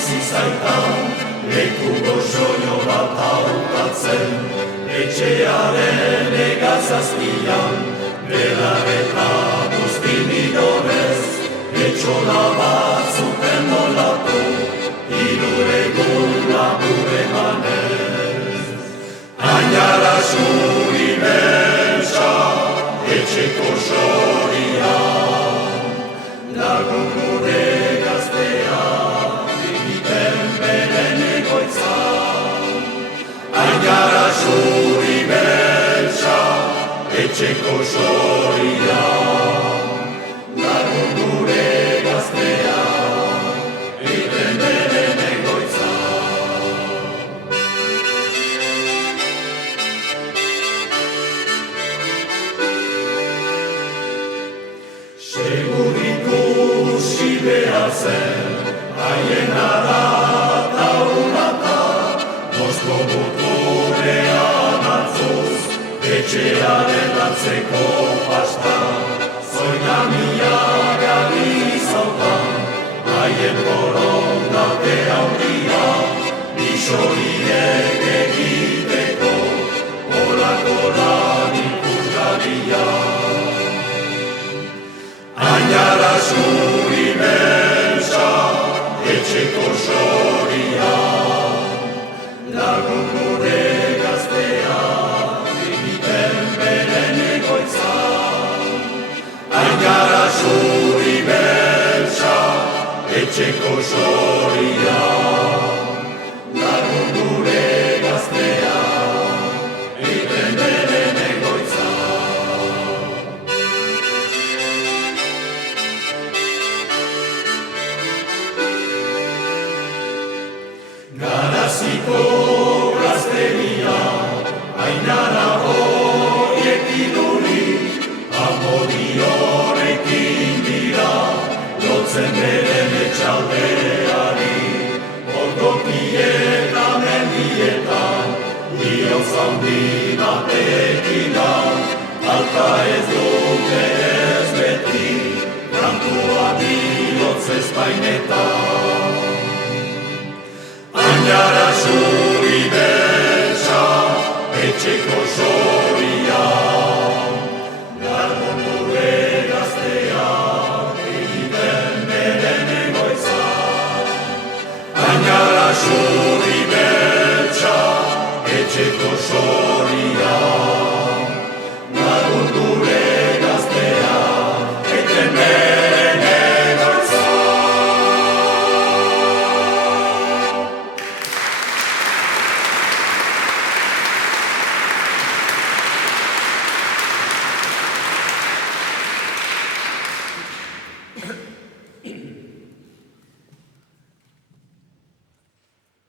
bizi zaitan, leku goxoio bat hautatzen, etxearen egazazpian, belar eta guzti nidorez, etxola bat zuten molatu, hiruregun labur emanez. Ainara zuri beltza, etxeko sorian, lagun gure gaztea, egiten beren egoitza. Ainara zuri beltza, etxeko sorian, lagun gure gaztea, egiten beren egoitza. Segur ikusi behar zen, haien arata urrata, Mosko motorean hartzuz, etxearen atzeko pasta, zoina miagari zautan, haien borondate handia, bisoriek egiteko, horako lan ikusgaria. Ainara zuri beltza, etxeko sorian, lagun gure gaztea, egiten beren egoitza. Ainara zuri beltza, etxeko sorian, lagun gure gaztea, egiten beren egoitza. Garaziko gazteria, ainara horiek iduri, amodiorekin dira, lotzen beren etxaldeari, ordokieta mendietan, bihotz handi batekin da, alta ez dute ez beti, kantua bihotz ezpainetan. Ainara zuri beltza, etxeko sorian, lagun gure gaztea, egiten beren egoitza. Ainara zuri beltza, etxeko sorian,